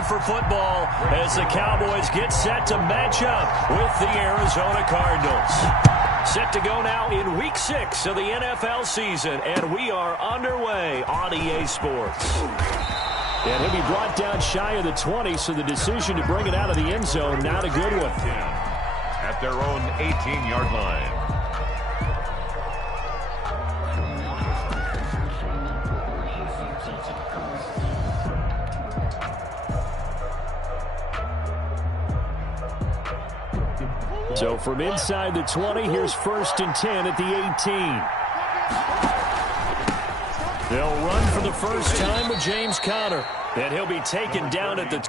ready for football as the Cowboys get set to match up with the Arizona Cardinals. Set to go now in Week 6 of the NFL season, and we are underway on EA Sports. And he'll be brought down shy of the 20, so the decision to bring it out of the end zone, not a good one. At their own 18-yard line. So from inside the 20, here's 1st and 10 at the 18. They'll run for the first time with James Conner, and he'll be taken down at the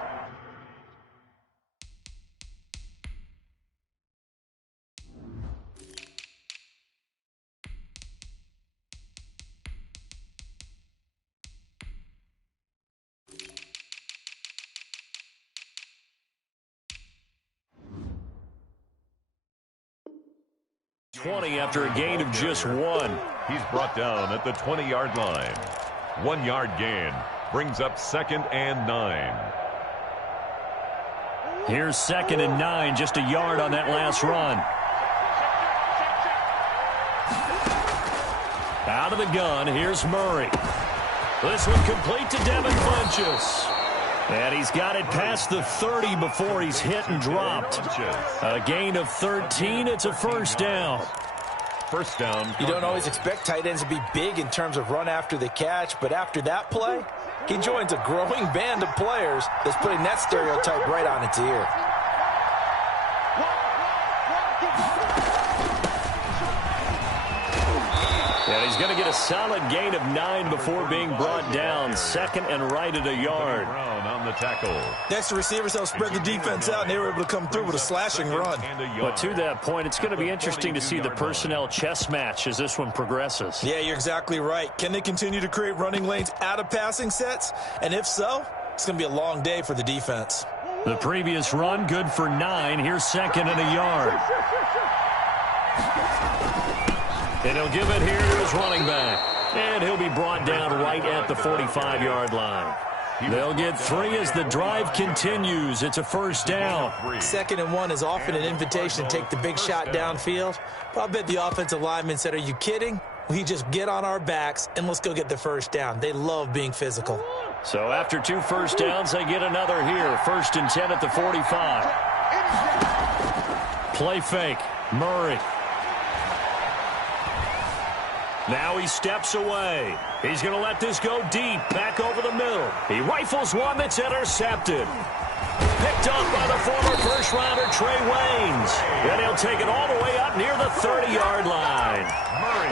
20 after a gain of just 1. He's brought down at the 20-yard line. 1-yard gain brings up 2nd and 9. Here's 2nd and 9, just a yard on that last run. Out of the gun, here's Murray. This one complete to Devin Funchess. And he's got it past the 30 before he's hit and dropped. A gain of 13. It's a first down. First down. You don't always expect tight ends to be big in terms of run after the catch, but after that play, he joins a growing band of players that's putting that stereotype right on its ear. And he's going to get a solid gain of 9 before being brought down. 2nd and right at a yard. On the tackle. Next, the receivers helped spread the defense out, and they were able to come through with a slashing run. But to that point, it's going to be interesting to see the personnel chess match as this one progresses. Yeah, you're exactly right. Can they continue to create running lanes out of passing sets? And if so, it's going to be a long day for the defense. The previous run, good for 9. Here's 2nd and a yard. And he'll give it here to his running back. And he'll be brought down right at the 45-yard line. They'll get 3 as the drive continues. It's a first down. 2nd and 1 is often an invitation to take the big shot downfield. But I bet the offensive lineman said, are you kidding? We just get on our backs and let's go get the first down. They love being physical. So after 2 first downs, they get another here. 1st and 10 at the 45. Play fake. Murray. Now he steps away. He's going to let this go deep, back over the middle. He rifles one that's intercepted. Picked up by the former first-rounder Trey Waynes. And he'll take it all the way up near the 30-yard line.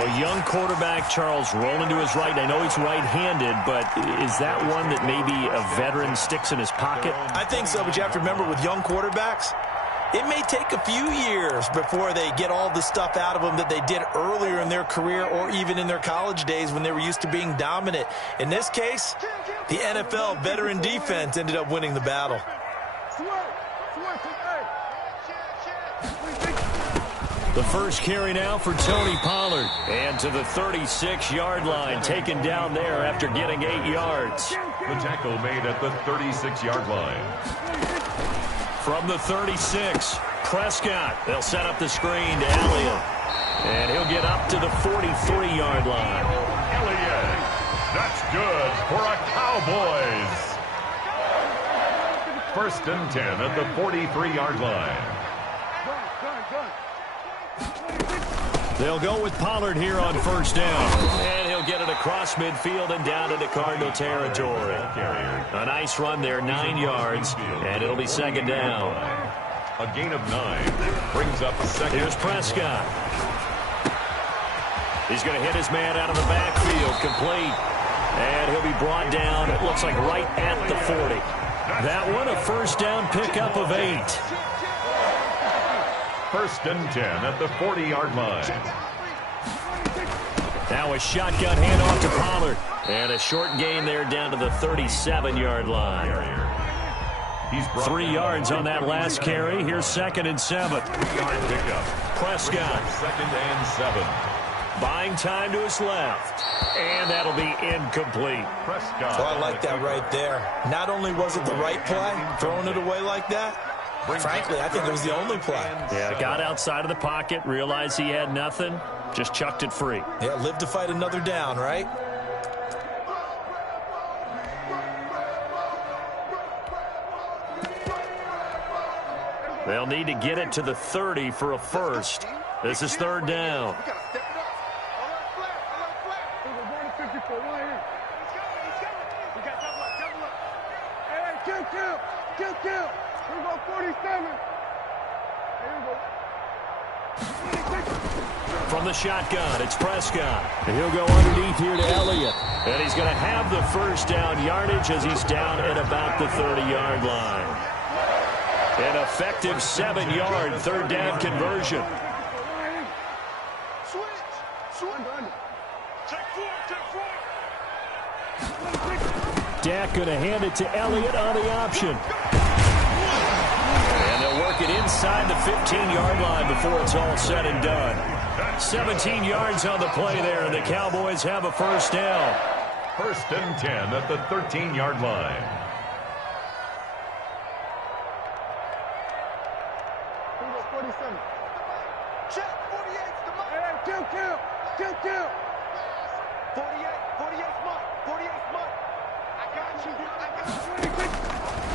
A young quarterback, Charles, rolling to his right. I know he's right-handed, but is that one that maybe a veteran sticks in his pocket? I think so, but you have to remember with young quarterbacks, it may take a few years before they get all the stuff out of them that they did earlier in their career or even in their college days when they were used to being dominant. In this case, the NFL veteran defense ended up winning the battle. The first carry now for Tony Pollard. And to the 36-yard line, taken down there after getting 8 yards. The tackle made at the 36-yard line. From the 36, Prescott. They'll set up the screen to Elliott. And he'll get up to the 43-yard line. Elliott. That's good for a Cowboys. 1st and 10 at the 43-yard line. They'll go with Pollard here on first down. And he'll get it across midfield and down into Cardinal territory. A nice run there, 9 yards, and it'll be 2nd down. A gain of 9 brings up 2nd. Here's Prescott. He's going to hit his man out of the backfield, complete. And he'll be brought down, it looks like right at the 40. That one, a first down pickup of 8. 1st and 10 at the 40-yard line. Now a shotgun handoff to Pollard. And a short gain there down to the 37-yard line. 3 yards on that last carry. Here's 2nd and 7. 3-yard pickup. Prescott. 2nd and 7. Buying time to his left. And that'll be incomplete. So I like that right there. Not only was it the right play, throwing it away like that, frankly, I think it was the only play. Yeah, got outside of the pocket, realized he had nothing, just chucked it free. Yeah, live to fight another down, right? They'll need to get it to the 30 for a first. This is third down. From the shotgun, it's Prescott. And he'll go underneath here to Elliott. And he's going to have the first down yardage as he's down at about the 30-yard line. An effective 7-yard third down conversion. Dak going to hand it to Elliott on the option. And they'll work it inside the 15-yard line before it's all said and done. 17 yards on the play there, and the Cowboys have a first down. First and 10 at the 13-yard line.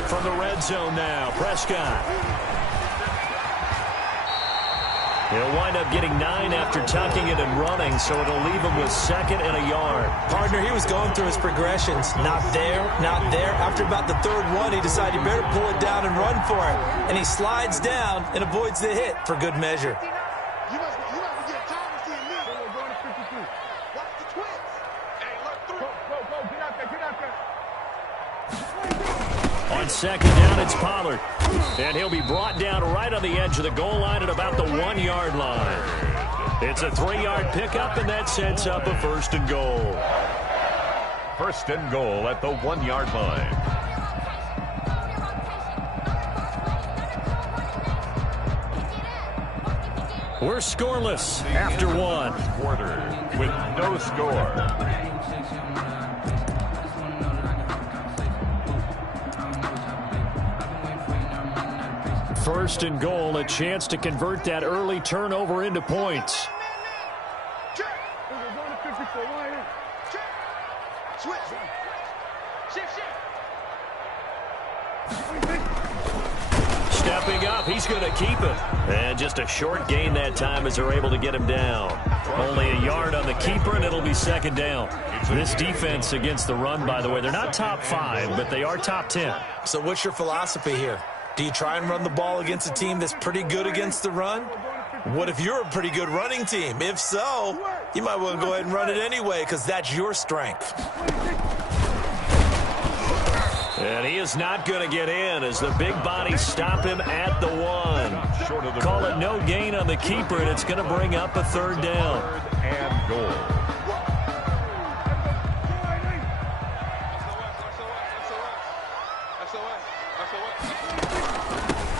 From the red zone now, Prescott. He'll wind up getting 9 after tucking it and running, so it'll leave him with 2nd and a yard. Partner, he was going through his progressions. Not there, not there. After about the third one, he decided he better pull it down and run for it. And he slides down and avoids the hit for good measure. On second down, it's Pollard. And he'll be brought down right on the edge of the goal line at about the 1-yard line. It's a 3-yard pickup, and that sets up a first and goal. First and goal at the 1-yard line. We're scoreless after one. Quarter with no score. First and goal, a chance to convert that early turnover into points. Stepping up, he's going to keep it. And just a short gain that time as they're able to get him down. Only a yard on the keeper, and it'll be second down. This defense against the run, by the way, they're not top 5, but they are top 10. So what's your philosophy here? Do you try and run the ball against a team that's pretty good against the run? What if you're a pretty good running team? If so, you might want to go ahead and run it anyway because that's your strength. And he is not going to get in as the big bodies stop him at the 1. Call it no gain on the keeper, and it's going to bring up a third down. Third and goal.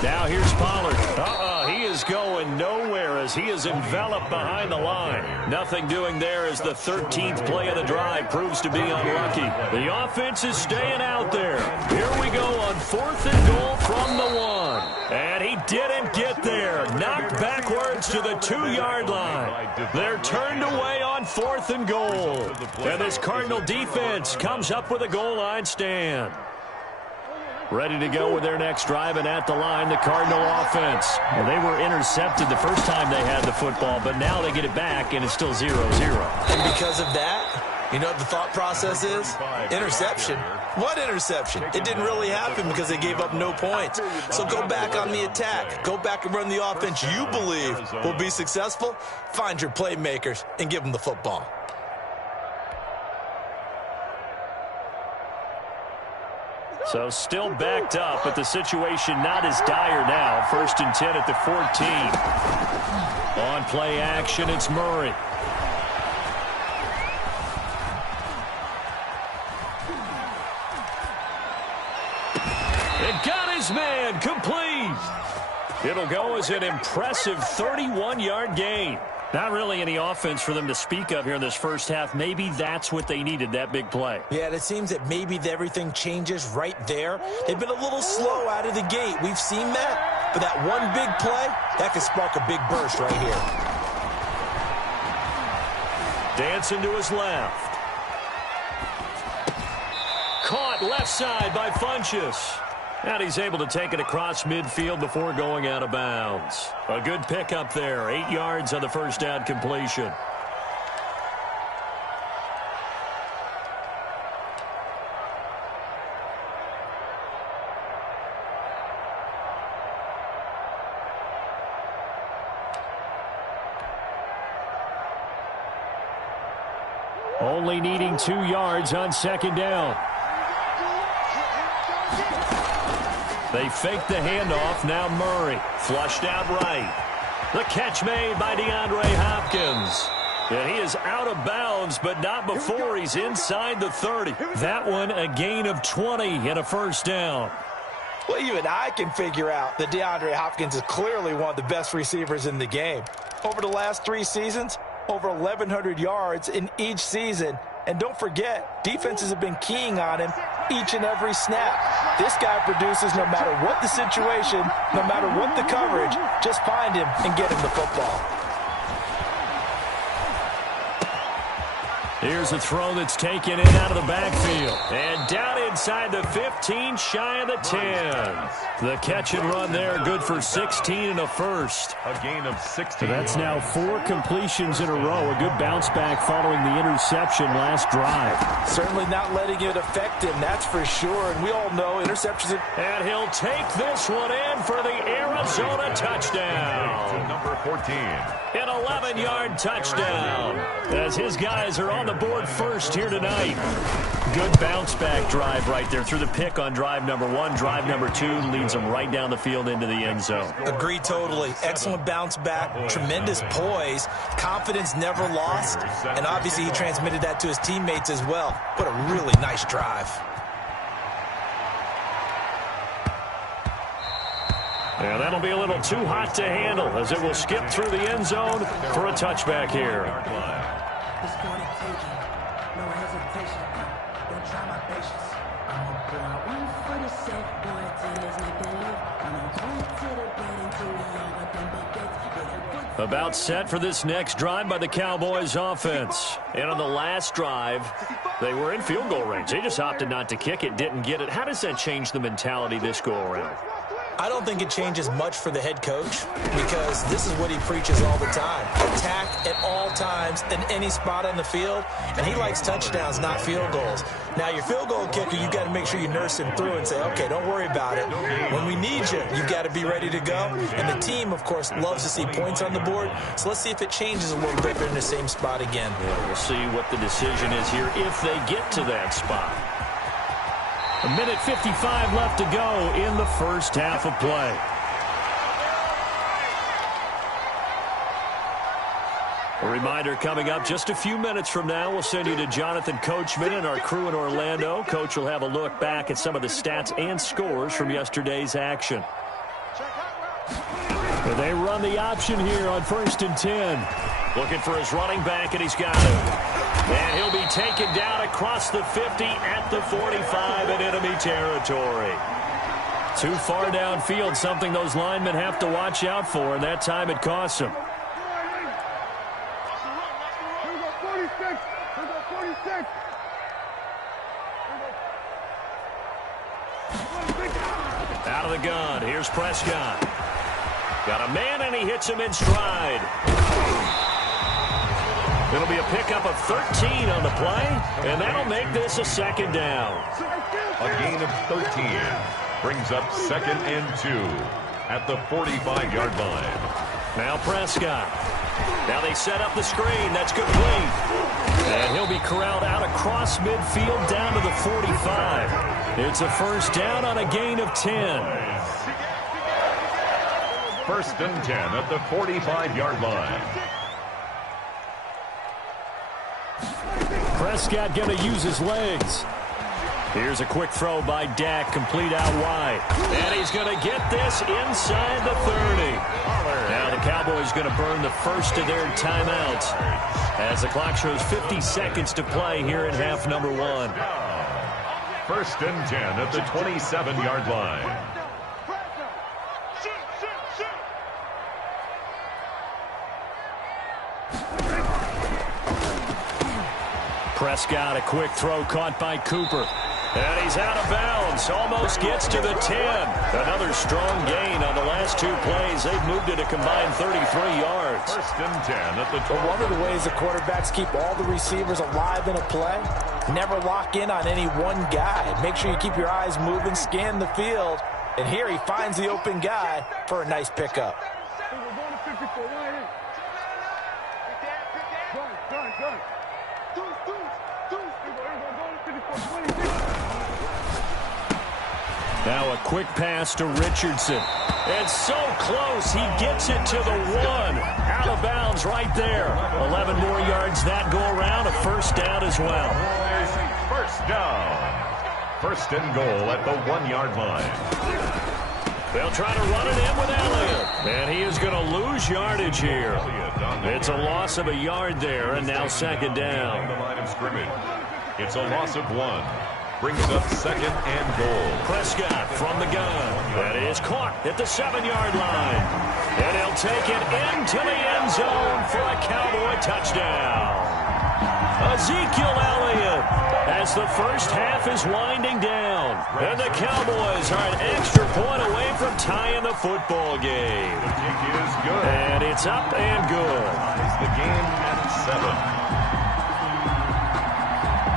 Now here's Pollard. He is going nowhere as he is enveloped behind the line. Nothing doing there as the 13th play of the drive proves to be unlucky. The offense is staying out there. Here we go on 4th and goal from the 1. And he didn't get there. Knocked backwards to the 2-yard line. They're turned away on 4th and goal. And this Cardinal defense comes up with a goal line stand. Ready to go with their next drive, and at the line, the Cardinal offense. Well, they were intercepted the first time they had the football, but now they get it back, and it's still 0-0. And because of that, you know what the thought process is? Interception. What interception? It didn't really happen because they gave up no points. So go back on the attack. Go back and run the offense you believe will be successful. Find your playmakers and give them the football. So still backed up, but the situation not as dire now. 1st and 10 at the 14. On play action, it's Murray. It got his man complete. It'll go as an impressive 31-yard gain. Not really any offense for them to speak of here in this first half. Maybe that's what they needed, that big play. Yeah, it seems that maybe everything changes right there. They've been a little slow out of the gate. We've seen that. But that one big play, that could spark a big burst right here. Dancing to his left. Caught left side by Funchess. And he's able to take it across midfield before going out of bounds. A good pickup there. 8 yards on the first down completion. Only needing 2 yards on second down. They fake the handoff. Now Murray. Flushed out right. The catch made by DeAndre Hopkins. And he is out of bounds, but not before he's inside the 30. That one a gain of 20 and a first down. Well, even I can figure out that DeAndre Hopkins is clearly one of the best receivers in the game. Over the last 3 seasons, over 1,100 yards in each season. And don't forget, defenses have been keying on him each and every snap. This guy produces no matter what the situation, no matter what the coverage. Just find him and get him the football. Here's a throw that's taken in out of the backfield. And down inside the 15, shy of the 10. The catch and run there, good for 16 and a first. A gain of 16. So that's now 4 completions in a row. A good bounce back following the interception last drive. Certainly not letting it affect him, that's for sure. And we all know interceptions. And he'll take this one in for the Arizona touchdown. To number 14. An 11-yard touchdown. As his guys are on the board first here tonight. Good bounce back drive right there through the pick on drive number 1. Drive number 2 leads them right down the field into the end zone. Agree totally. Excellent bounce back, tremendous poise, confidence never lost, and obviously he transmitted that to his teammates as well. What a really nice drive. Yeah, that'll be a little too hot to handle as it will skip through the end zone for a touchback here. About set for this next drive by the Cowboys offense. And on the last drive, they were in field goal range. They just opted not to kick it, didn't get it. How does that change the mentality this go around? I don't think it changes much for the head coach because this is what he preaches all the time. Attack at all times in any spot on the field, and he likes touchdowns, not field goals. Now, your field goal kicker, you've got to make sure you nurse him through and say, okay, don't worry about it. When we need you, you've got to be ready to go. And the team, of course, loves to see points on the board, so let's see if it changes a little bit. They're in the same spot again. Yeah, we'll see what the decision is here if they get to that spot. 1:55 left to go in the first half of play. A reminder coming up just a few minutes from now, we'll send you to Jonathan Coachman and our crew in Orlando. Coach will have a look back at some of the stats and scores from yesterday's action. But they run the option here on 1st and 10. Looking for his running back, and he's got it. And he'll be taken down across the 50 at the 45 in enemy territory. Too far downfield, something those linemen have to watch out for, and that time it costs them. Out of the gun, here's Prescott. Got a man, and he hits him in stride. It'll be a pickup of 13 on the play, and that'll make this a second down. A gain of 13 brings up 2nd and 2 at the 45-yard line. Now Prescott. Now they set up the screen. That's complete. And he'll be corralled out across midfield down to the 45. It's a first down on a gain of 10. 1st and 10 at the 45-yard line. Prescott going to use his legs. Here's a quick throw by Dak, complete out wide. And he's he's going to get this inside the 30. Now the Cowboys going to burn the first of their timeouts as the clock shows 50 seconds to play here in half number 1. First and 10 at the 27-yard line. Prescott, a quick throw caught by Cooper. And he's out of bounds. Almost gets to the 10. Another strong gain on the last 2 plays. They've moved it a combined 33 yards. First and 10 at the 20. One of the ways the quarterbacks keep all the receivers alive in a play, never lock in on any one guy. Make sure you keep your eyes moving, scan the field. And here he finds the open guy for a nice pickup. Now a quick pass to Richardson. And so close, he gets it to the 1. Out of bounds right there. 11 more yards that go around, a first down as well. First down. First and goal at the 1-yard line. They'll try to run it in with Elliott. And he is going to lose yardage here. It's a loss of a yard there, and now second down. The line of scrimmage. It's a loss of 1. Brings up second and goal. Prescott from the gun. That is caught at the 7-yard line. And he'll take it into the end zone for a Cowboy touchdown. Ezekiel Elliott as the first half is winding down. And the Cowboys are an extra point away from tying the football game. The kick is good. And it's up and good. Ties the game at 7.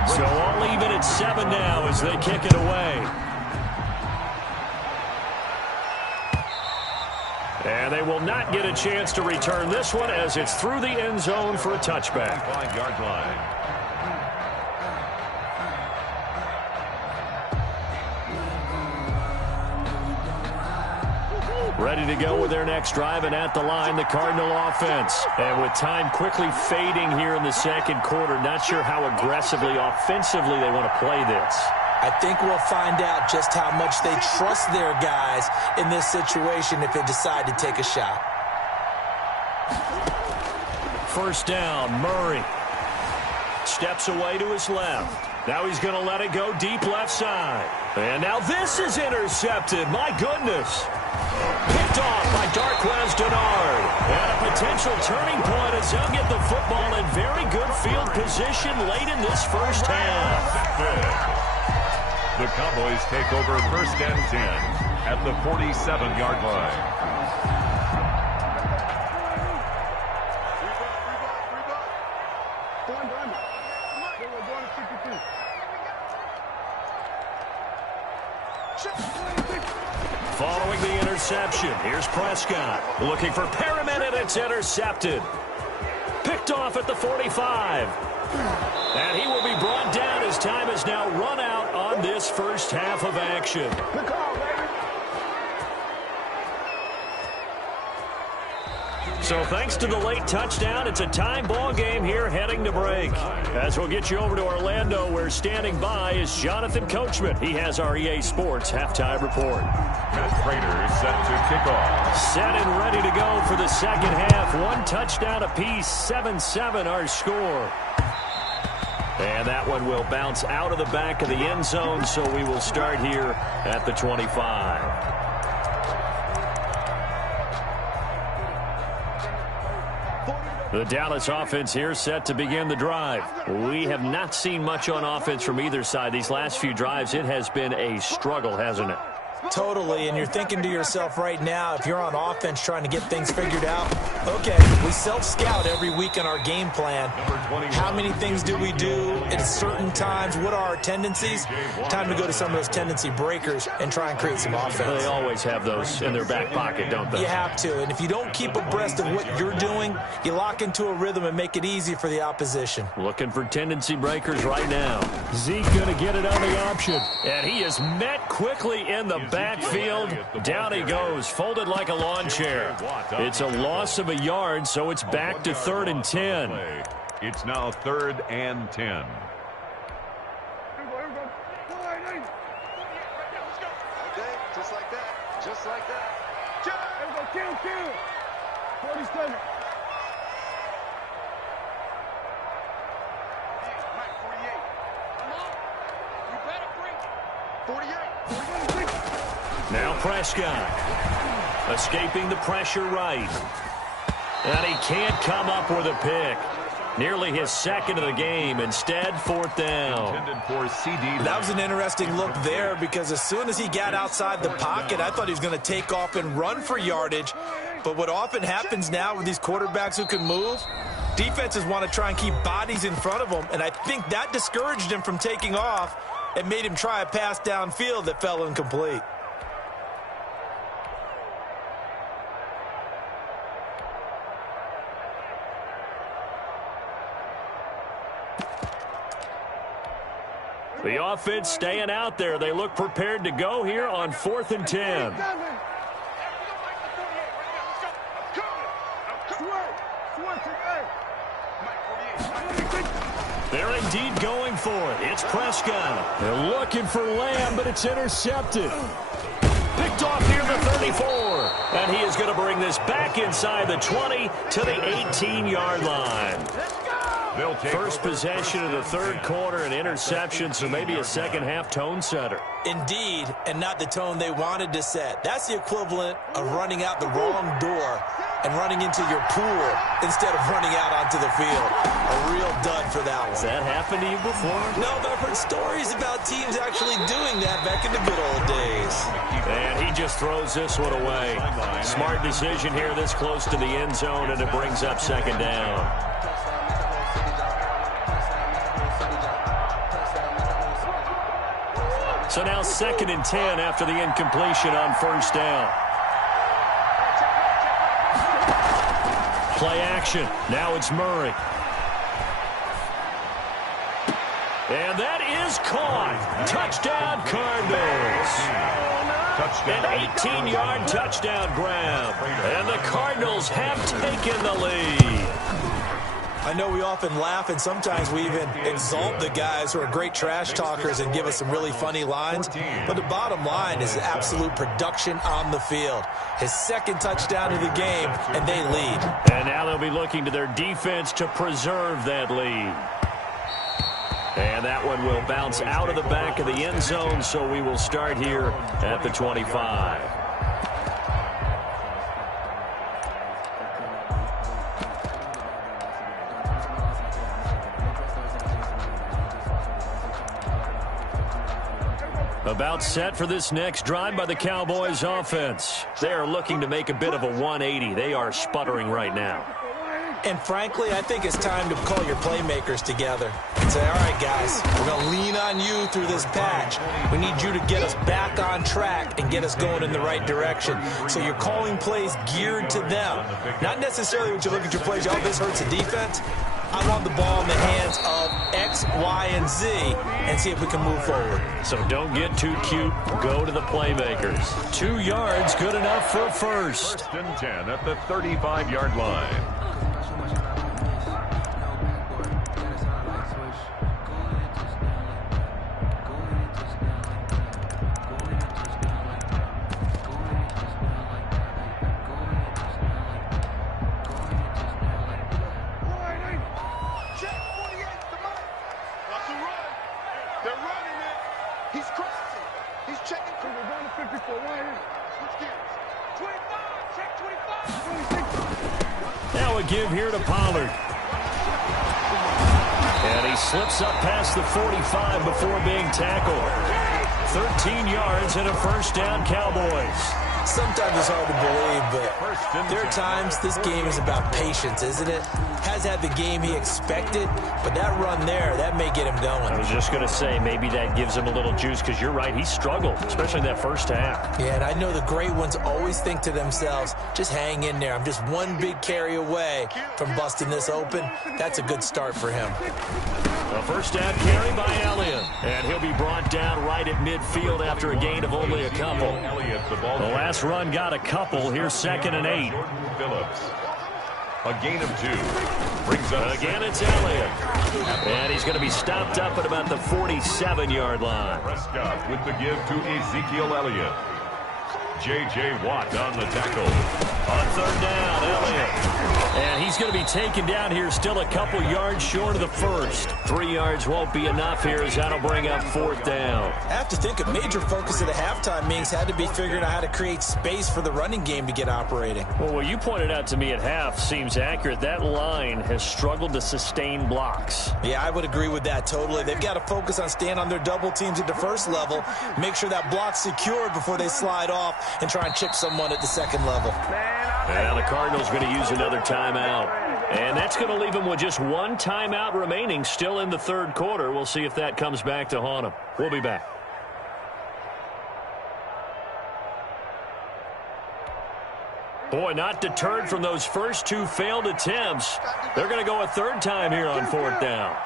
So all even at 7 now as they kick it away. And they will not get a chance to return this one as it's through the end zone for a touchback. 5-yard line. Ready to go with their next drive, and at the line, the Cardinal offense. And with time quickly fading here in the second quarter, not sure how aggressively, offensively they want to play this. I think we'll find out just how much they trust their guys in this situation if they decide to take a shot. First down, Murray. Steps away to his left. Now he's going to let it go deep left side. And now this is intercepted. My goodness. Picked off by Darquez Denard. And a potential turning point as they'll get the football in very good field position late in this first half. The Cowboys take over first and 10 at the 47-yard line. Following the interception, here's Prescott looking for Perriman, and it's intercepted. Picked off at the 45. And he will be brought down as time is now run out on this first half of action. So thanks to the late touchdown, it's a tie ball game here heading to break. As we'll get you over to Orlando, where standing by is Jonathan Coachman. He has our EA Sports halftime report. Matt Prater set to kick off. Set and ready to go for the second half. 1 touchdown apiece, 7-7 our score. And that one will bounce out of the back of the end zone, so we will start here at the 25. The Dallas offense here set to begin the drive. We have not seen much on offense from either side. These last few drives, it has been a struggle, hasn't it? Totally, and you're thinking to yourself right now, if you're on offense trying to get things figured out, okay, we self-scout every week on our game plan. How many things do we do at certain times? What are our tendencies? Time to go to some of those tendency breakers and try and create some offense. They always have those in their back pocket, don't they? You have to, and if you don't keep abreast of what you're doing, you lock into a rhythm and make it easy for the opposition. Looking for tendency breakers right now. Zeke going to get it on the option. And he is met quickly in the backfield. Down he goes, folded like a lawn chair. It's a loss of a yard, so it's back to 3rd and 10. It's now 3rd and 10. Just like that. There we go, kill. 47. Mike, 48. Come on. You better bring 48. Now Prescott. Escaping the pressure right. And he can't come up with a pick. Nearly his second of the game. Instead, fourth down. Intended for CD. That was an interesting look there because as soon as he got outside the pocket, I thought he was going to take off and run for yardage. But what often happens now with these quarterbacks who can move, defenses want to try and keep bodies in front of them. And I think that discouraged him from taking off and made him try a pass downfield that fell incomplete. The offense staying out there. They look prepared to go here on 4th and 10. They're indeed going for it. It's Prescott. They're looking for Lamb, but it's intercepted. Picked off near the 34. And he is going to bring this back inside the 20 to the 18-yard line. First possession of the third quarter, an interception, so maybe a second-half tone setter. Indeed, and not the tone they wanted to set. That's the equivalent of running out the wrong door and running into your pool instead of running out onto the field. A real dud for that one. Has that happened to you before? No, but I've heard stories about teams actually doing that back in the good old days. And he just throws this one away. Smart decision here this close to the end zone, and it brings up second down. So now 2nd and 10 after the incompletion on first down. Play action. Now it's Murray. And that is caught. Touchdown, Cardinals. An 18-yard touchdown grab. And the Cardinals have taken the lead. I know we often laugh and sometimes we even exalt the guys who are great trash talkers and give us some really funny lines. But the bottom line is absolute production on the field. His second touchdown of the game, and they lead. And now they'll be looking to their defense to preserve that lead. And that one will bounce out of the back of the end zone, so we will start here at the 25. About set for this next drive by the Cowboys offense. They are looking to make a bit of a 180. They are sputtering right now. And frankly, I think it's time to call your playmakers together and say, all right, guys, we're going to lean on you through this patch. We need you to get us back on track and get us going in the right direction. So you're calling plays geared to them. Not necessarily when you look at your plays, oh, this hurts the defense. I want the ball in the hands of X, Y, and Z and see if we can move forward. So don't get too cute. Go to the playmakers. 2 yards, good enough for a first. 1st and 10 at the 35-yard line. Now a give here to Pollard. And he slips up past the 45 before being tackled. 13 yards and a first down, Cowboys. Sometimes it's hard to believe, but there are times this game is about patience, isn't it? Has had the game he expected, but that run there, that may get him going. I was just going to say, maybe that gives him a little juice, because you're right, he struggled, especially that first half. Yeah, and I know the great ones always think to themselves, just hang in there. I'm just one big carry away from busting this open. That's a good start for him. A first down carry by Elliott. And he'll be brought down right at midfield after a gain of only a couple. The last run got a couple. Here's 2nd and 8. A gain of 2. Brings up again, it's Elliott. And he's going to be stopped up at about the 47-yard line. Prescott with the give to Ezekiel Elliott. J.J. Watt on the tackle. On third down, Elliott. And he's going to be taken down here, still a couple yards short of the first. 3 yards won't be enough here as that'll bring up fourth down. I have to think a major focus of the halftime meetings had to be figuring out how to create space for the running game to get operating. Well, what you pointed out to me at half seems accurate. That line has struggled to sustain blocks. Yeah, I would agree with that totally. They've got to focus on staying on their double teams at the first level, make sure that block's secured before they slide off and try and chip someone at the second level. And the Cardinals going to use another timeout. And that's going to leave them with just one timeout remaining still in the third quarter. We'll see if that comes back to haunt them. We'll be back. Boy, not deterred from those first 2 failed attempts. They're going to go a third time here on fourth down.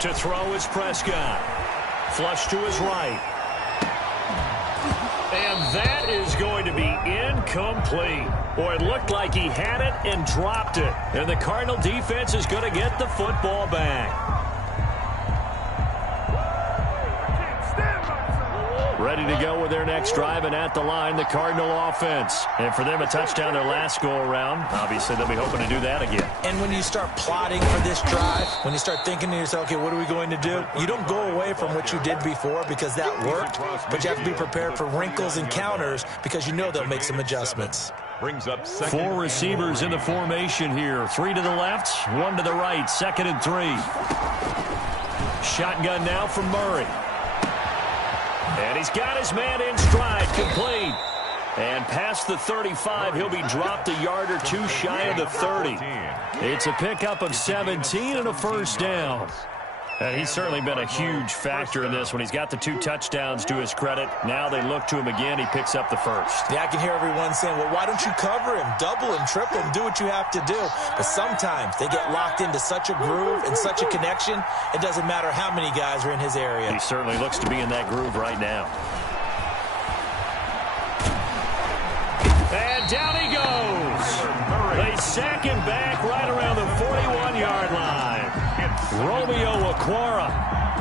To throw is Prescott. Flush to his right. And that is going to be incomplete. Boy, it looked like he had it and dropped it. And the Cardinal defense is going to get the football back. Ready to go with their next drive, and at the line, the Cardinal offense. And for them, a touchdown their last go-around. Obviously, they'll be hoping to do that again. And when you start plotting for this drive, when you start thinking to yourself, okay, what are we going to do? You don't go away from what you did before because that worked, but you have to be prepared for wrinkles and counters because you know they'll make some adjustments. Brings up 4 receivers in the formation here. 3 to the left, 1 to the right, 2nd and 3. Shotgun now from Murray. And he's got his man in stride, complete. And past the 35, he'll be dropped a yard or 2 shy of the 30. It's a pickup of 17 and a first down. And he's certainly been a huge factor in this when he's got the 2 touchdowns to his credit. Now they look to him again. He picks up the first. Yeah, I can hear everyone saying, well, why don't you cover him, double him, triple him, do what you have to do. But sometimes they get locked into such a groove and such a connection, it doesn't matter how many guys are in his area. He certainly looks to be in that groove right now. And down he goes. They sack him back right around the 41-yard line. Romeo Okwara,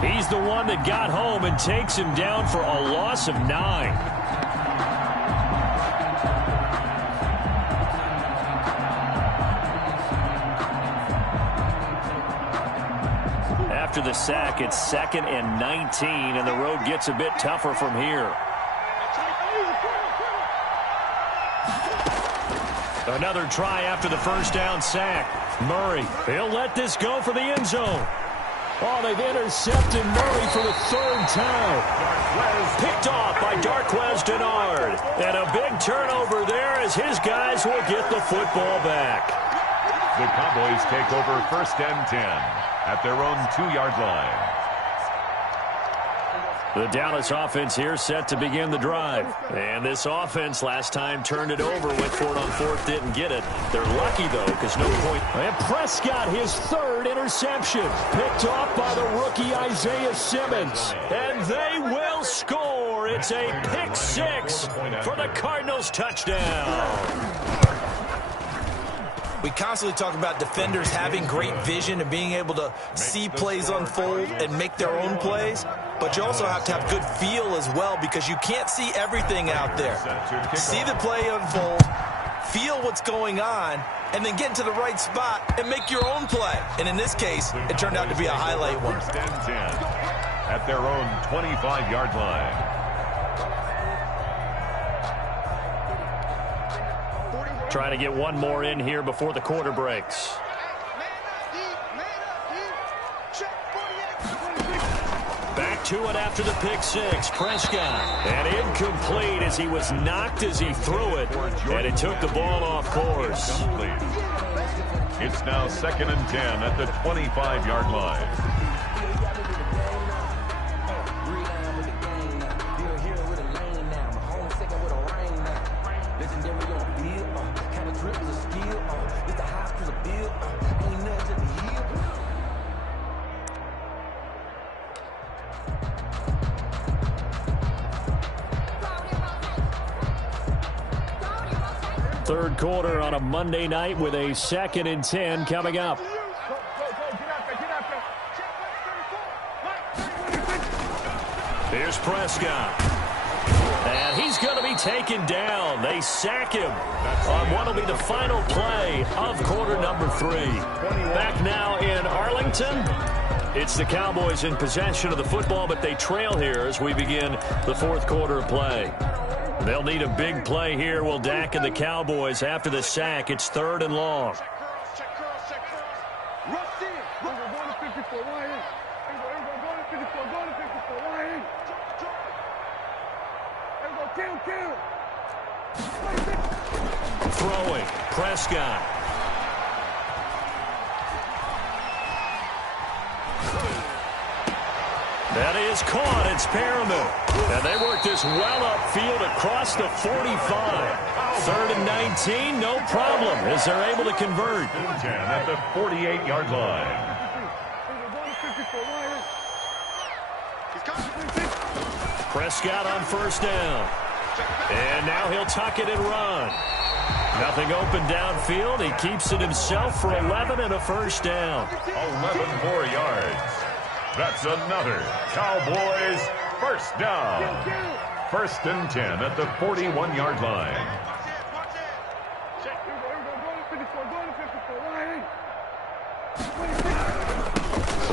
he's the one that got home and takes him down for a loss of 9. After the sack, it's 2nd and 19, and the road gets a bit tougher from here. Another try after the first down sack. Murray, he'll let this go for the end zone. Oh, they've intercepted Murray for the 3rd time. Picked off by Darquez Denard. And a big turnover there as his guys will get the football back. The Cowboys take over 1st and 10 at their own 2-yard line. The Dallas offense here set to begin the drive. And this offense last time turned it over, went for it on 4th, didn't get it. They're lucky, though, because no point. And Prescott, his 3rd interception. Picked off by the rookie Isaiah Simmons. And they will score. It's a pick 6 for the Cardinals touchdown. We constantly talk about defenders having great vision and being able to see plays unfold and make their own plays. But you also have to have good feel as well because you can't see everything out there. See the play unfold, feel what's going on, and then get into the right spot and make your own play. And in this case, it turned out to be a highlight one. 1st and 10 at their own 25-yard line. Trying to get one more in here before the quarter breaks. Back to it after the pick 6. Prescott. And incomplete as he was knocked as he threw it. And it took the ball off course. It's now 2nd and 10 at the 25-yard line. third quarter on a Monday night with a 2nd and 10 coming up. Go, get out there, get out there. Here's Prescott. And he's going to be taken down. They sack him on what will be the final play of quarter number 3. Back now in Arlington. It's the Cowboys in possession of the football, but they trail here as we begin the fourth quarter of play. They'll need a big play here, will Dak and the Cowboys after the sack. It's 3rd and long. Check cross. Rush in. Go to 54, line in. Go to 54, go to 54, line in. Kill. Throwing. Prescott. That is caught. It's Perriman. And they work this well upfield across the 45. 3rd and 19, no problem, as they're able to convert. 10 at the 48-yard line. Prescott on 1st down. And now he'll tuck it and run. Nothing open downfield. He keeps it himself for 11 and a 1st down. 11 more yards. That's another Cowboys 1st down. 1st and 10 at the 41-yard line.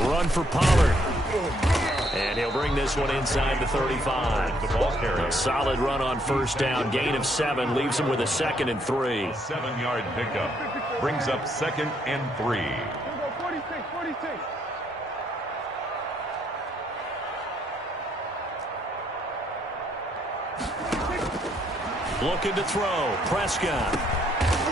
Run for Pollard. And he'll bring this one inside the 35. The ball carrier. Solid run on 1st down. Gain of 7 leaves him with a 2nd and 3. 7-yard pickup brings up 2nd and 3. 46. Looking to throw. Prescott.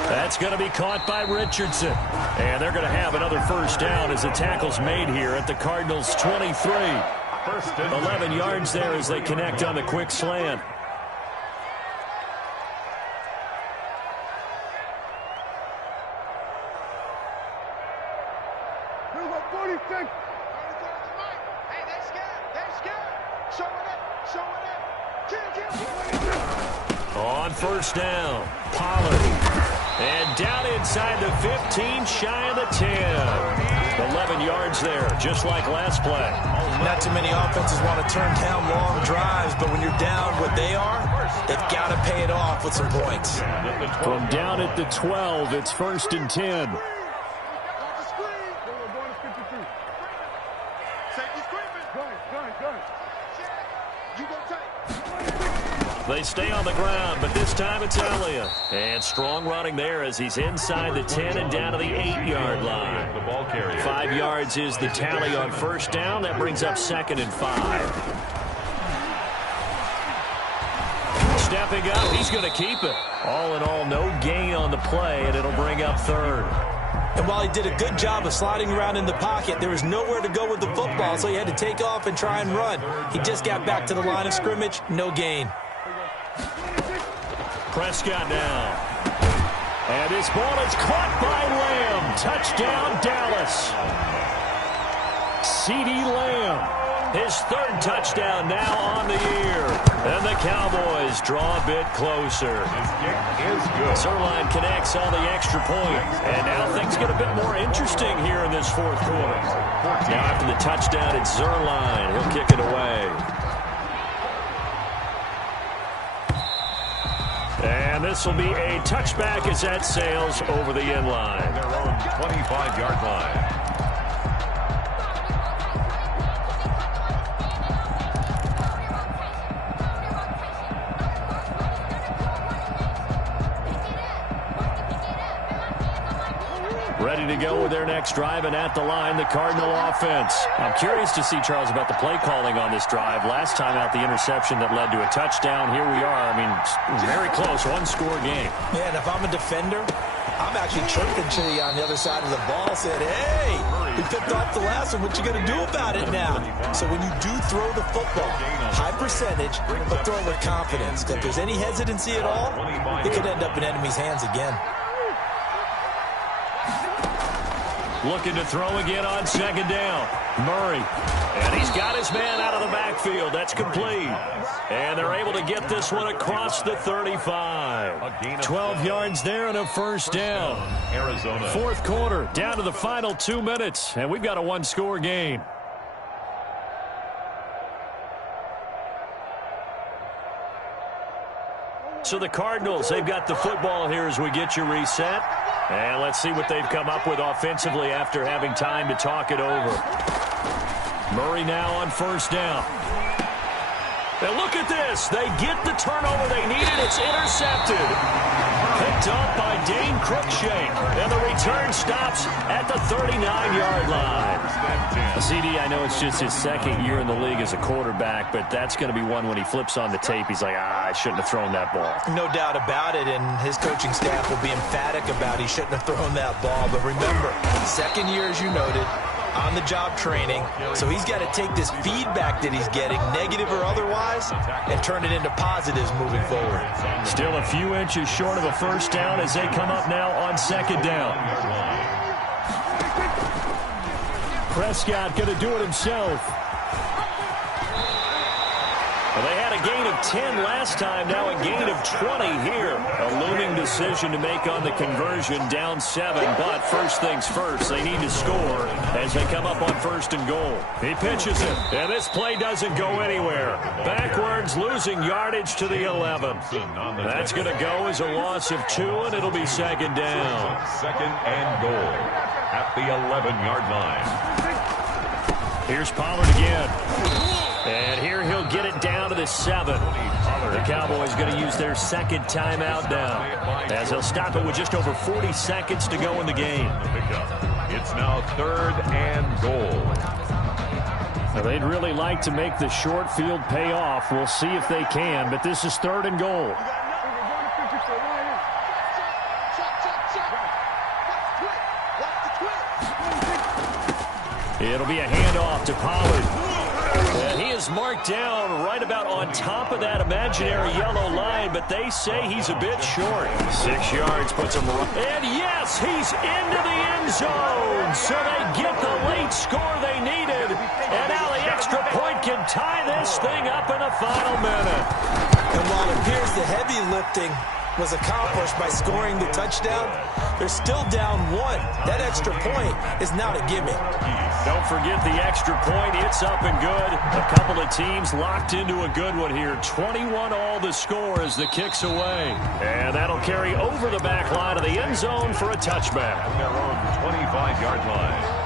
That's going to be caught by Richardson. And they're going to have another 1st down as the tackle's made here at the Cardinals' 23. 11 yards there as they connect on the quick slant. Hey, they scared. Show it up. On 1st down, Pollard. And down inside the 15, shy of the 10. 11 yards there, just like last play. Not too many offenses want to turn down long drives, but when you're down what they are, they've got to pay it off with some points. From down at the 12, it's 1st and 10. They stay on the ground, but this time it's Elliott. And strong running there as he's inside the 10 and down to the 8-yard line. The ball carrier. 5 yards is the tally on 1st down. That brings up 2nd and 5. Stepping up, he's going to keep it. All in all, no gain on the play, and it'll bring up 3rd. And while he did a good job of sliding around in the pocket, there was nowhere to go with the football, so he had to take off and try and run. He just got back to the line of scrimmage, no gain. Prescott now. And his ball is caught by Lamb. Touchdown, Dallas. CeeDee Lamb. His 3rd touchdown now on the year. And the Cowboys draw a bit closer. His kick is good. Zerline connects on the extra point. And now things get a bit more interesting here in this fourth quarter. Now after the touchdown, it's Zerline. He'll kick it away. And this will be a touchback as that sails over the end line. Their own 25-yard line. Ready to go with their next drive, and at the line, the Cardinal offense. I'm curious to see, Charles, about the play calling on this drive. Last time out, the interception that led to a touchdown. Here we are. I mean, very close, one-score game. Yeah, and if I'm a defender, I'm actually chirping to you on the other side of the ball, said, hey, we picked off the last one. What you going to do about it now? So when you do throw the football, high percentage, but throw it with confidence. If there's any hesitancy at all, it could end up in enemy's hands again. looking to throw again on second down. Murray. And he's got his man out of the backfield. That's complete. And they're able to get this one across the 35. 12 yards there and a first down. Arizona. Fourth quarter, down to the final 2 minutes, and we've got a one-score game. So the Cardinals, they've got the football here as we get you reset. And let's see what they've come up with offensively after having time to talk it over. Murray now on first down. And look at this. They get the turnover they needed. It's intercepted. Picked up by Dane Cruikshank. And the return stops at the 39-yard line. CD, I know it's just his second year in the league as a quarterback, but that's going to be one when he flips on the tape. He's like, I shouldn't have thrown that ball. No doubt about it, and his coaching staff will be emphatic about he shouldn't have thrown that ball. But remember, second year, as you noted, on-the-job training. So he's got to take this feedback that he's getting, negative or otherwise, and turn it into positives moving forward. Still a few inches short of a first down as they come up now on second down. Prescott going to do it himself. Well, they had a gain of 10 last time, now a gain of 20 here. A looming decision to make on the conversion, down 7. But first things first, they need to score as they come up on first and goal. He pitches it, and this play doesn't go anywhere. Backwards, losing yardage to the 11. That's going to go as a loss of 2, and it'll be second down. Second and goal at the 11-yard line. Here's Pollard again. And here he'll get it down to the 7. The Cowboys going to use their second timeout now, as they'll stop it with just over 40 seconds to go in the game. It's now third and goal. Now, they'd really like to make the short field pay off. We'll see if they can, but this is third and goal. It'll be a handoff to Pollard. And he is marked down right about on top of that imaginary yellow line, but they say he's a bit short. 6 yards puts him right. And yes, he's into the end zone. So they get the late score they needed. And now the extra point can tie this thing up in the final minute. And while it appears the heavy lifting was accomplished by scoring the touchdown, they're still down 1. That extra point is not a gimme. Don't forget the extra point. It's up and good. A couple of teams locked into a good one here. 21 all the score as the kick's away. And that'll carry over the back line of the end zone for a touchback. Their own 25-yard line.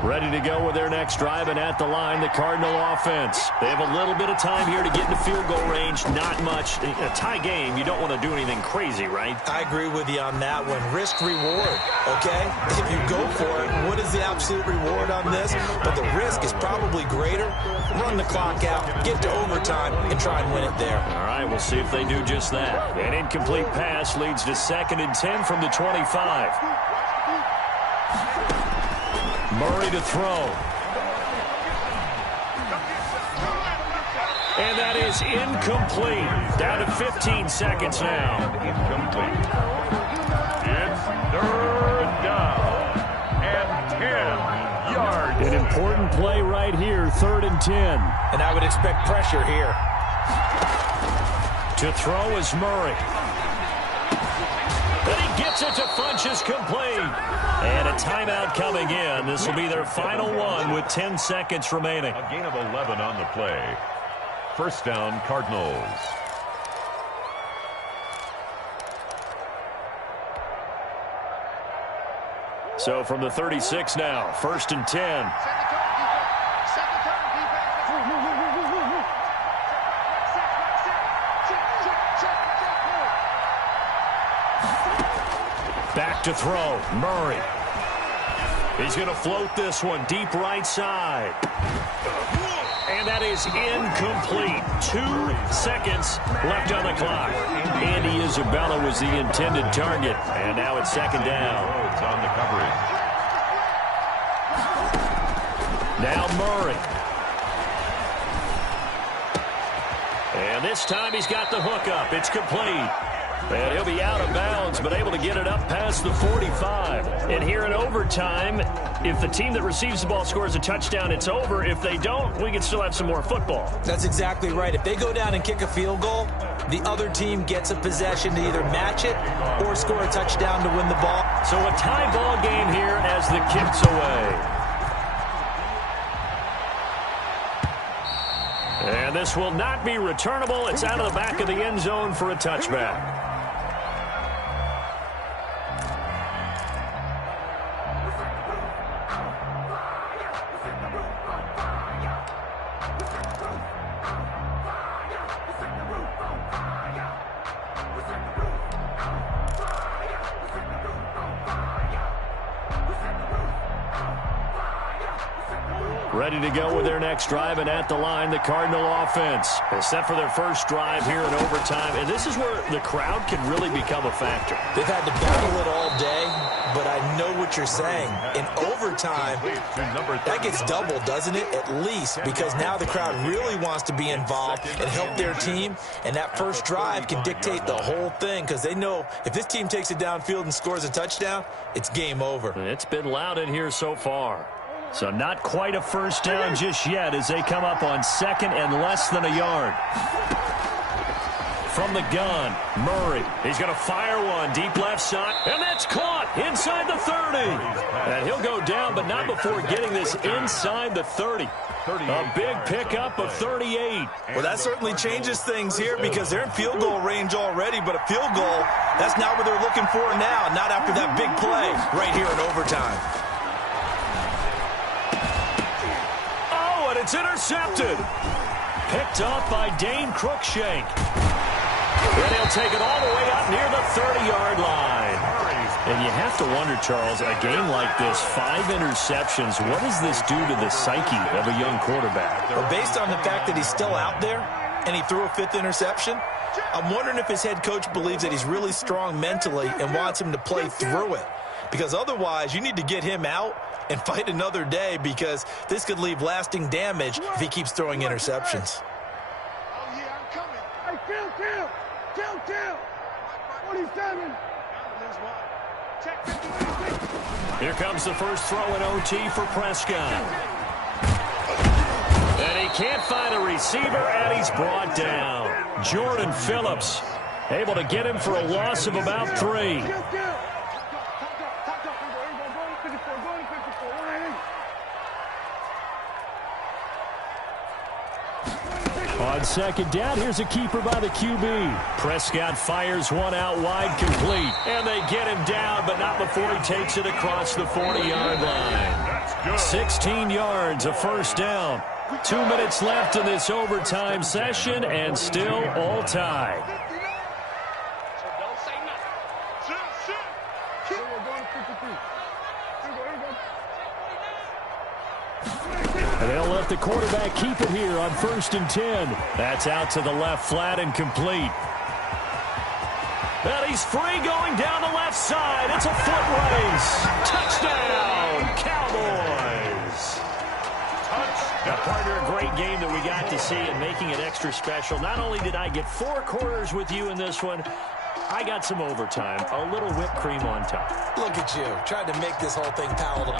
Ready to go with their next drive, and at the line, the Cardinal offense. They have a little bit of time here to get into field goal range. Not much. In a tie game, you don't want to do anything crazy, right? I agree with you on that one. Risk reward, okay? If you go for it, what is the absolute reward on this? But the risk is probably greater. Run the clock out, get to overtime, and try and win it there. All right, we'll see if they do just that. An incomplete pass leads to 2nd and 10 from the 25. Murray to throw. And that is incomplete. Down to 15 seconds now. Incomplete. It's third down and 10 yards. An important play right here, 3rd and 10. And I would expect pressure here. To throw is Murray. And he gets it to Funchess, complete. And a timeout coming in. This will be their final one with 10 seconds remaining. A gain of 11 on the play. First down, Cardinals. So from the 36 now, 1st and 10. Back to throw, Murray. He's going to float this one deep right side. And that is incomplete. 2 seconds left on the clock. Andy Isabella was the intended target. And now it's 2nd down. Rhodes on the coverage. Now Murray. And this time he's got the hook up. It's complete. And he'll be out of bounds, but able to get it up past the 45. And here in overtime, if the team that receives the ball scores a touchdown, it's over. If they don't, we can still have some more football. That's exactly right. If they go down and kick a field goal, the other team gets a possession to either match it or score a touchdown to win the ball. So a tie ball game here as the kick's away. And this will not be returnable. It's out of the back of the end zone for a touchback. Ready to go with their next drive, and at the line, the Cardinal offense is set for their first drive here in overtime. And this is where the crowd can really become a factor. They've had to battle it all day, but I know what you're saying. In overtime, that gets doubled, doesn't it? At least, because now the crowd really wants to be involved and help their team. And that first drive can dictate the whole thing, because they know if this team takes it downfield and scores a touchdown, it's game over. It's been loud in here so far. So not quite a first down just yet as they come up on second and less than a yard. From the gun, Murray. He's going to fire one deep left side, and that's caught inside the 30. And he'll go down, but not before getting this inside the 30. A big pickup of 38. Well, that certainly changes things here because they're in field goal range already, but a field goal, that's not what they're looking for now, not after that big play right here in overtime. It's intercepted. Picked up by Dane Cruikshank. And he'll take it all the way up near the 30-yard line. And you have to wonder, Charles, a game like this, 5 interceptions, what does this do to the psyche of a young quarterback? Well, based on the fact that he's still out there and he threw a 5th interception, I'm wondering if his head coach believes that he's really strong mentally and wants him to play through it. Because otherwise, you need to get him out and fight another day, because this could leave lasting damage if he keeps throwing interceptions. Oh, yeah, I'm coming. Hey, kill. 47. Check 50. Here comes the first throw in OT for Prescott. And he can't find a receiver, and he's brought down. Jordan Phillips able to get him for a loss of about 3. On second down, here's a keeper by the QB. Prescott fires one out wide, complete. And they get him down, but not before he takes it across the 40-yard line. 16 yards, a first down. 2 minutes left in this overtime session, and still all tied. So don't say nothing. Sit. We're going to 53. And they'll let the quarterback keep it here on 1st and 10. That's out to the left flat and complete. And he's free going down the left side. It's a foot race. Touchdown, Cowboys. Now, partner, a great game that we got to see and making it extra special. Not only did I get 4 quarters with you in this one, I got some overtime, a little whipped cream on top. Look at you, trying to make this whole thing palatable.